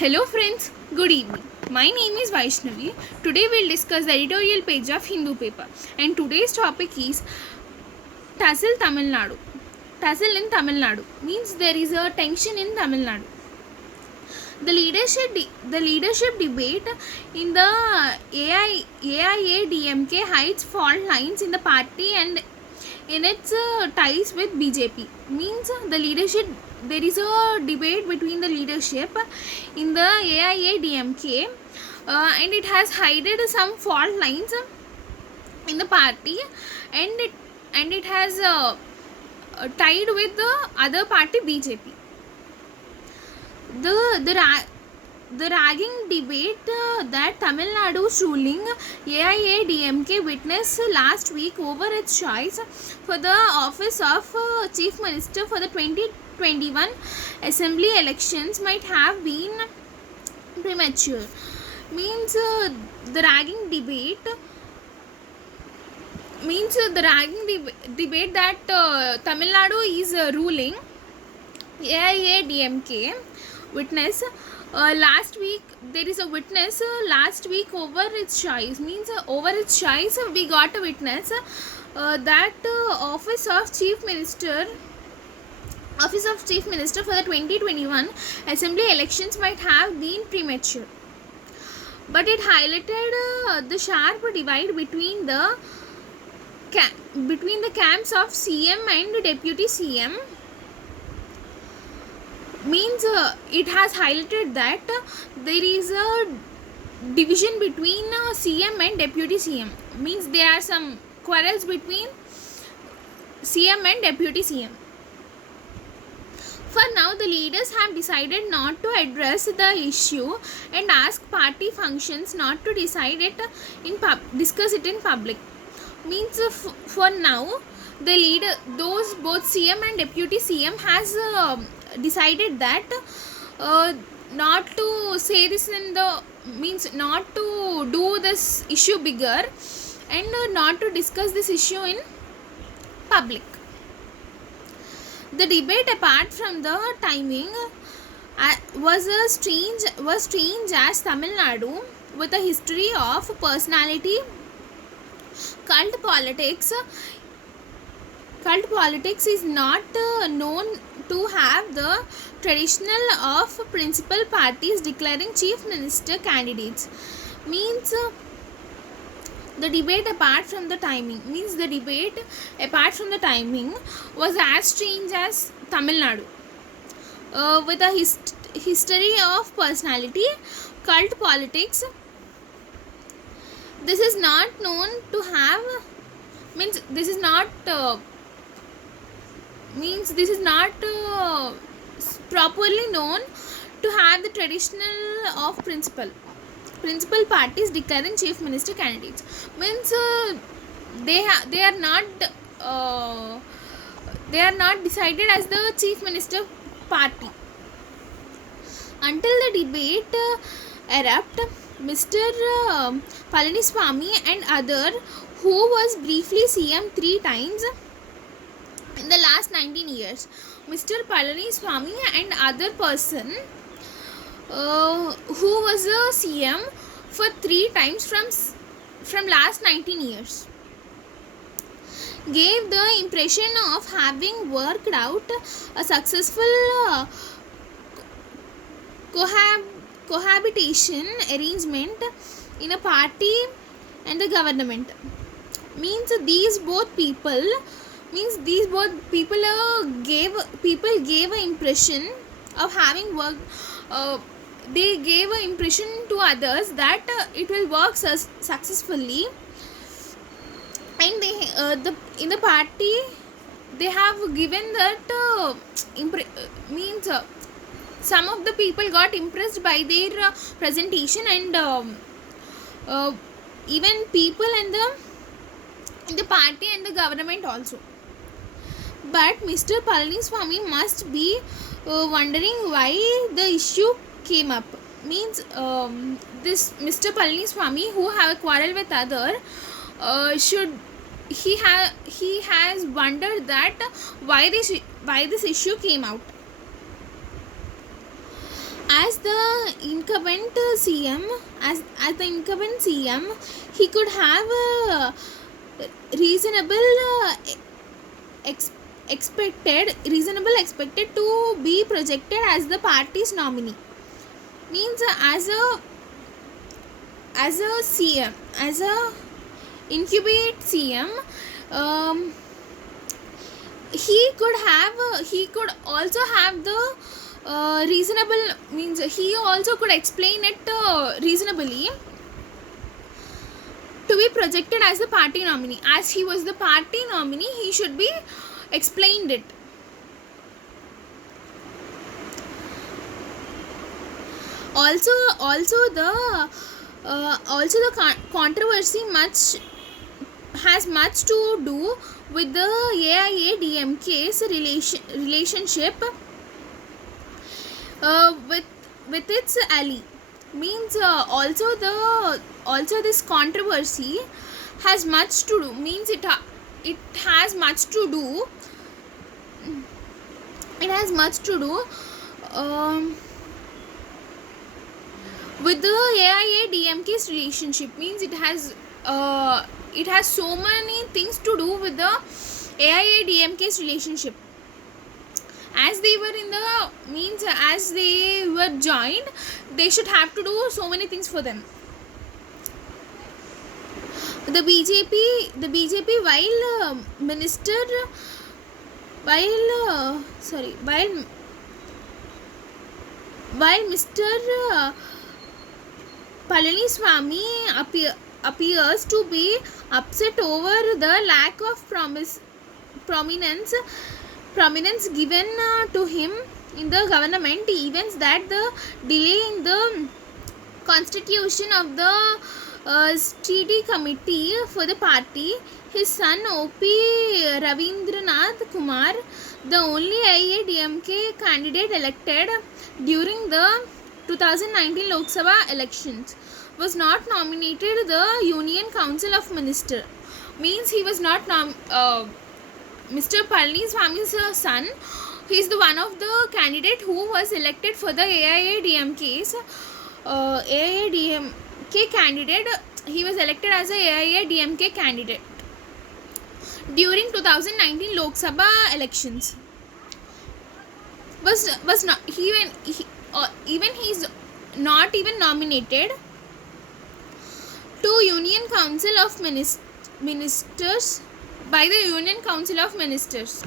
Hello friends, good evening. My name is Vaishnavi. Today we'll discuss the editorial page of Hindu paper, and today's topic is Tussle Tamil Nadu. Tussle in Tamil Nadu means there is a tension in Tamil Nadu. The leadership debate in the AIADMK hides fault lines in the party and in its ties with BJP. Means the leadership, there is a debate between the leadership in the AIADMK and it has hidden some fault lines in the party, and it has tied with the other party BJP. The ragging debate that Tamil Nadu's ruling AIADMK witnessed last week over its choice for the office of Chief Minister for the 2021 Assembly elections might have been premature. Means the ragging debate that Tamil Nadu is ruling AIADMK witness last week. There is a witness last week over its choice. Means over its choice we got a witness that office of Chief Minister for the 2021 Assembly elections might have been premature, but it highlighted the sharp divide between the camps of CM and Deputy CM. Means it has highlighted that there is a division between CM and Deputy CM. Means there are some quarrels between CM and Deputy CM. For now, the leaders have decided not to address the issue and ask party functions not to decide it discuss it in public. Means for now, the leader, those both CM and Deputy CM has decided that not to say this in the, means not to do this issue bigger and not to discuss this issue in public. The debate, apart from the timing, was strange as Tamil Nadu, with a history of personality, cult politics is not known to have the traditional of principal parties declaring chief minister candidates. Means the debate apart from the timing was as strange as Tamil Nadu, with a history of personality, cult politics. This is not known to have, this is not properly known to have the traditional of principal parties declaring chief minister candidates. Means they are not decided as the chief minister party until the debate erupt. Mr. Palaniswamy and other, who was briefly CM 3 times in the last 19 years. Mr. Palaniswamy and other person who was a CM for 3 times from last 19 years, gave the impression of having worked out a successful cohabitation arrangement in a party and the government. Means these both people gave an impression of having worked. They gave an impression to others that it will work successfully, and they in the party they have given that means some of the people got impressed by their presentation, and even people in the party and the government also. But Mr. Palaniswamy must be wondering why the issue came up. Means this Mr. Palaniswamy, who have a quarrel with other, he has wondered that why this issue came out. As the incumbent CM, as the incumbent CM, he could have a reasonable expected to be projected as the party's nominee. Means as a CM, as a incubate CM, he could also have the reasonable, means he also could explain it reasonably to be projected as the party nominee. As he was the party nominee, he should be explained it. Also the controversy has much to do with the AIADMK's relationship with its ally. Means also this controversy has much to do, means it has much to do with the AIADMK's relationship. Means it has so many things to do with the AIADMK's relationship. As they were as they were joined, they should have to do so many things for them. The BJP while Mr. Palaniswamy appears to be upset over the lack of prominence given to him in the government events, that the delay in the constitution of the steady committee for the party, his son O.P. Ravindranath Kumar, the only AIADMK candidate elected during the 2019 Lok Sabha elections, was not nominated the Union Council of Ministers. Means he was not Mr. Palaniswamy's son. He is the one of the candidate who was elected for the AIADMK candidate. He was elected as a AIADMK candidate during 2019 Lok Sabha elections. Was not even he is not even nominated to Union Council of Ministers by the Union Council of Ministers.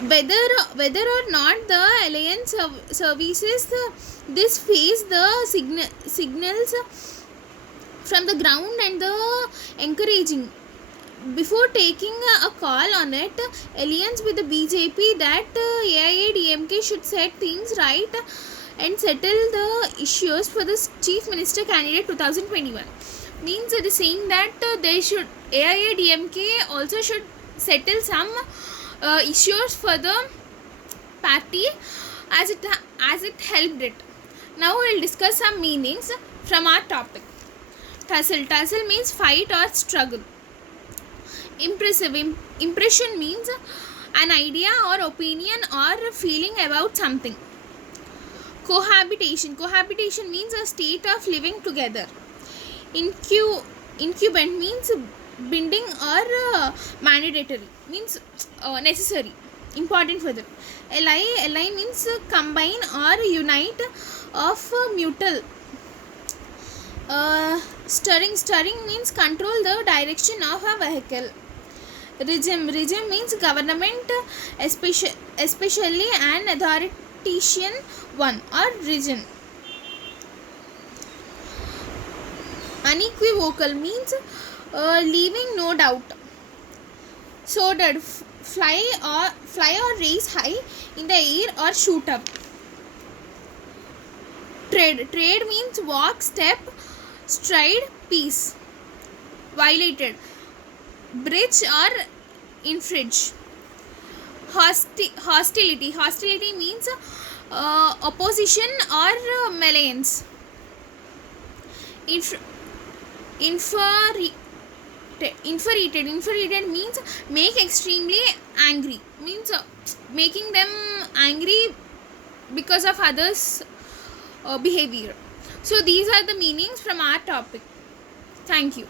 Whether or not the alliance services this phase, the signals from the ground and the encouraging before taking a call on it, alliance with the BJP, that AIADMK should set things right and settle the issues for the Chief Minister candidate 2021. Means it is saying that AIADMK also should settle some issues for the party as it helped it. Now we will discuss some meanings from our topic. Tussle means fight or struggle. Impression means an idea or opinion or feeling about something. Cohabitation means a state of living together. Incumbent means binding or mandatory, means necessary, important for them. Ally means combine or unite of mutual. Steering means control the direction of a vehicle. Regime means government, especially an authoritarian one, or regime. Unequivocal means leaving no doubt. Soared, fly or raise high in the air or shoot up. Trade means walk, step, stride, piece. Violated, breach or infringe. Hostility means opposition or malice. Infuriated means make extremely angry, means making them angry because of others behavior. So these are the meanings from our topic. Thank you.